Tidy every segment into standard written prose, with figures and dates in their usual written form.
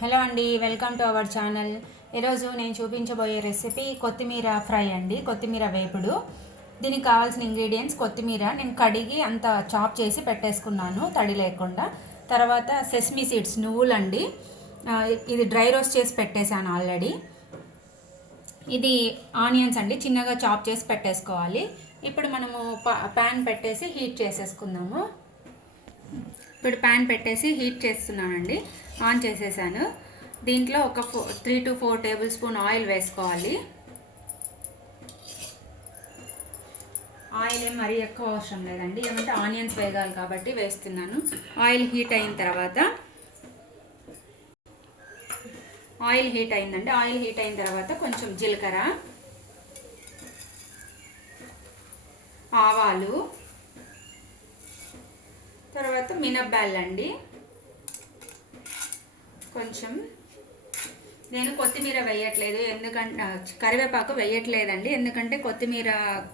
Hello అండి, welcome to our channel. ఈరోజు నేను చూపించబోయే రెసిపీ కొత్తిమీర ఫ్రై అండి. కొత్తిమీర వేపుడు. దీనికి కావాల్సిన ఇంగ్రీడియంట్స్: కొత్తిమీర నేను కడిగి అంత చాప్ చేసి పెట్టేసుకున్నాను తడి లేకుండా. తర్వాత సెస్మీ సీడ్స్, నువ్వులండి. ఇది డ్రై రోస్ట్ చేసి పెట్టేశాను ఆల్రెడీ. ఇది ఆనియన్స్ అండి, చిన్నగా చాప్ చేసి పెట్టేసుకోవాలి. ఇప్పుడు మనము ప్యాన్ పెట్టేసి హీట్ చేసేసుకుందాము. ఇప్పుడు ప్యాన్ పెట్టేసి హీట్ చేస్తున్నానండి. ఆన్ చేసేసాను. దీంట్లో ఒక 3 to 4 టేబుల్ స్పూన్ ఆయిల్ వేసుకోవాలి. ఆయిల్ ఏం మరీ ఎక్కువ అవసరం లేదండి, ఏమంటే ఆనియన్స్ వేగాలి కాబట్టి వేస్తున్నాను. ఆయిల్ హీట్ అయిన తర్వాత ఆయిల్ హీట్ అయిందండి. ఆయిల్ హీట్ అయిన తర్వాత కొంచెం జీలకర్ర, ఆవాలు, తర్వాత మినప్పాలండి. కొంచెం నేను కొత్తిమీర వేయట్లేదు, ఎందుకంటే కరివేపాకు వేయట్లేదండి, ఎందుకంటే కొత్తిమీర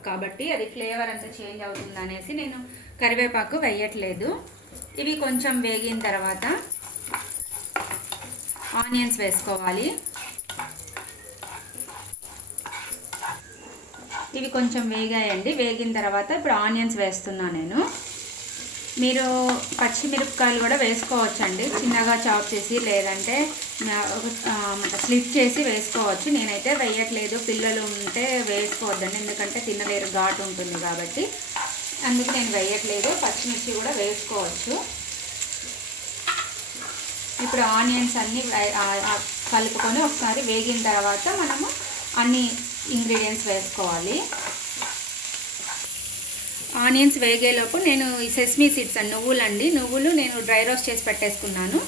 కాబట్టి అది ఫ్లేవర్ అంతా చేంజ్ అవుతుంది అనేసి నేను కరివేపాకు వేయట్లేదు. ఇవి కొంచెం వేగిన తర్వాత ఆనియన్స్ వేసుకోవాలి. ఇవి కొంచెం వేగాయండి. వేగిన తర్వాత ఇప్పుడు ఆనియన్స్ వేస్తున్నాను నేను. మీరు పచ్చిమిరపకాయలు కూడా వేసుకోవచ్చండి, చిన్నగా చాప్ చేసి, లేదంటే స్లిట్ చేసి వేసుకోవచ్చు. నేనైతే వేయట్లేదు, పిల్లలు ఉంటే వేసుకోవద్దండి, ఎందుకంటే తినలేరు, ఘాటు ఉంటుంది కాబట్టి. అందుకు నేను వేయట్లేదు. పచ్చిమిర్చి కూడా వేసుకోవచ్చు. ఇప్పుడు ఆనియన్స్ అన్నీ కలుపుకొని ఒకసారి వేగిన తర్వాత మనము అన్ని ఇంగ్రీడియంట్స్ వేసుకోవాలి. ఆనియన్స్ వేగేలోపు నేను ఈ సెస్మీ సీడ్స్ అండి, నువ్వులండి, నువ్వులు నేను డ్రై రోస్ట్ చేసి పెట్టేసుకున్నాను.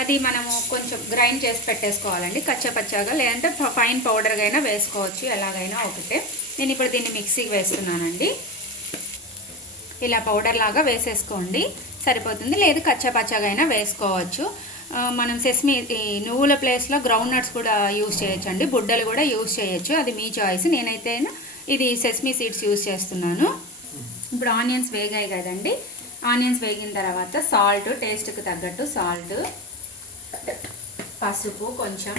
అది మనము కొంచెం గ్రైండ్ చేసి పెట్టేసుకోవాలండి, కచ్చపచ్చగా, లేదంటే ఫైన్ పౌడర్గా అయినా వేసుకోవచ్చు, ఎలాగైనా ఒకటే. నేను ఇప్పుడు దీన్ని మిక్సీకి వేస్తున్నానండి. ఇలా పౌడర్ లాగా వేసేసుకోండి, సరిపోతుంది. లేదు కచ్చపచ్చగా అయినా వేసుకోవచ్చు. మనం సెస్మీ నువ్వుల ప్లేస్లో గ్రౌండ్ నట్స్ కూడా యూజ్ చేయొచ్చు అండి, బుడ్డలు కూడా యూజ్ చేయొచ్చు, అది మీ చాయిస్. నేనైతే ఇది సెస్మీ సీడ్స్ యూజ్ చేస్తున్నాను. ఇప్పుడు ఆనియన్స్ వేగాయి కదండి. ఆనియన్స్ వేగిన తర్వాత సాల్ట్, టేస్ట్కి తగ్గట్టు సాల్ట్, పసుపు కొంచెం,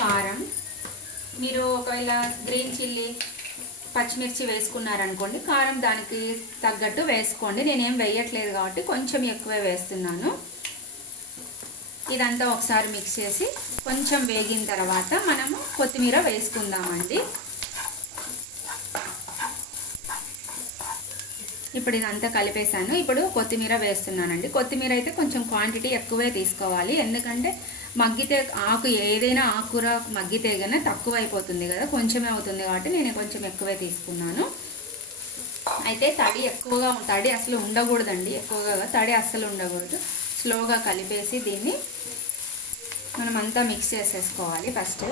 కారం. మీరు ఒకవేళ గ్రీన్ చిల్లీ, పచ్చిమిర్చి వేసుకున్నారనుకోండి, కారం దానికి తగ్గట్టు వేసుకోండి. నేనేం వేయట్లేదు కాబట్టి కొంచెం ఎక్కువే వేస్తున్నాను. ఇదంతా ఒకసారి మిక్స్ చేసి కొంచెం వేగిన తర్వాత మనము కొత్తిమీర వేసుకుందామండి. ఇప్పుడు ఇదంతా కలిపేసాను. ఇప్పుడు కొత్తిమీర వేస్తున్నానండి. కొత్తిమీర అయితే కొంచెం క్వాంటిటీ ఎక్కువే తీసుకోవాలి, ఎందుకంటే మగ్గితే ఏదైనా ఆకుకూర మగ్గితే కన్నా తక్కువ అయిపోతుంది కదా, కొంచెమే అవుతుంది కాబట్టి నేను కొంచెం ఎక్కువే తీసుకున్నాను. అయితే తడి అసలు ఉండకూడదండి, ఎక్కువగా తడి అస్సలు ఉండకూడదు. స్లోగా కలిపేసి దీన్ని మనం అంతా మిక్స్ చేసేసుకోవాలి. ఫస్ట్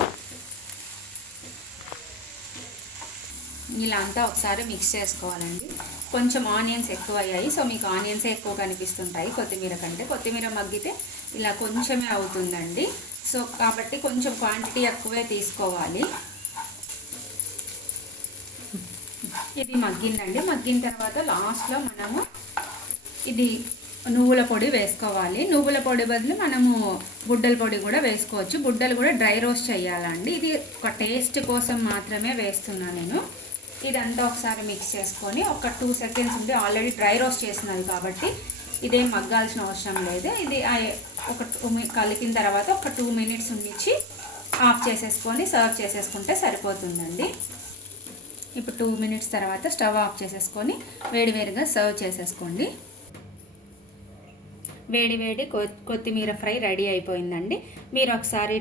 ఇలా అంతా ఒకసారి మిక్స్ చేసుకోవాలండి. కొంచెం ఆనియన్స్ ఎక్కువ అయ్యాయి, సో మీకు ఆనియన్సే ఎక్కువ కనిపిస్తుంటాయి కొత్తిమీర కంటే. కొత్తిమీర మగ్గితే ఇలా కొంచెమే అవుతుందండి, సో కాబట్టి కొంచెం క్వాంటిటీ ఎక్కువే తీసుకోవాలి. ఇది మగ్గిందండి. మగ్గిన తర్వాత లాస్ట్లో మనము ఇది నువ్వుల పొడి వేసుకోవాలి. నువ్వుల పొడి బదులు మనము బుడ్డల పొడి కూడా వేసుకోవచ్చు. బుడ్డలు కూడా డ్రై రోస్ట్ చేయాలండి, ఇది ఒక టేస్ట్ కోసం మాత్రమే వేస్తున్నాను నేను. ఇదంతా ఒకసారి మిక్స్ చేసుకొని ఒక 2 seconds ఉండి, ఆల్రెడీ డ్రై రోస్ట్ చేసినది కాబట్టి ఇదేం మగ్గాల్సిన అవసరం లేదు. ఇది ఒక కలిపిన తర్వాత ఒక 2 minutes ఉండిచ్చి ఆఫ్ చేసేసుకొని సర్వ్ చేసేసుకుంటే సరిపోతుందండి. ఇప్పుడు 2 minutes తర్వాత స్టవ్ ఆఫ్ చేసేసుకొని వేడివేడిగా సర్వ్ చేసేసుకోండి. వేడి కొత్తిమీర ఫ్రై రెడీ అయిపోయిందండి. మీరు ఒకసారి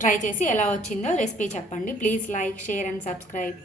ట్రై చేసి ఎలా వచ్చిందో రెసిపీ చెప్పండి. Please like, share and subscribe.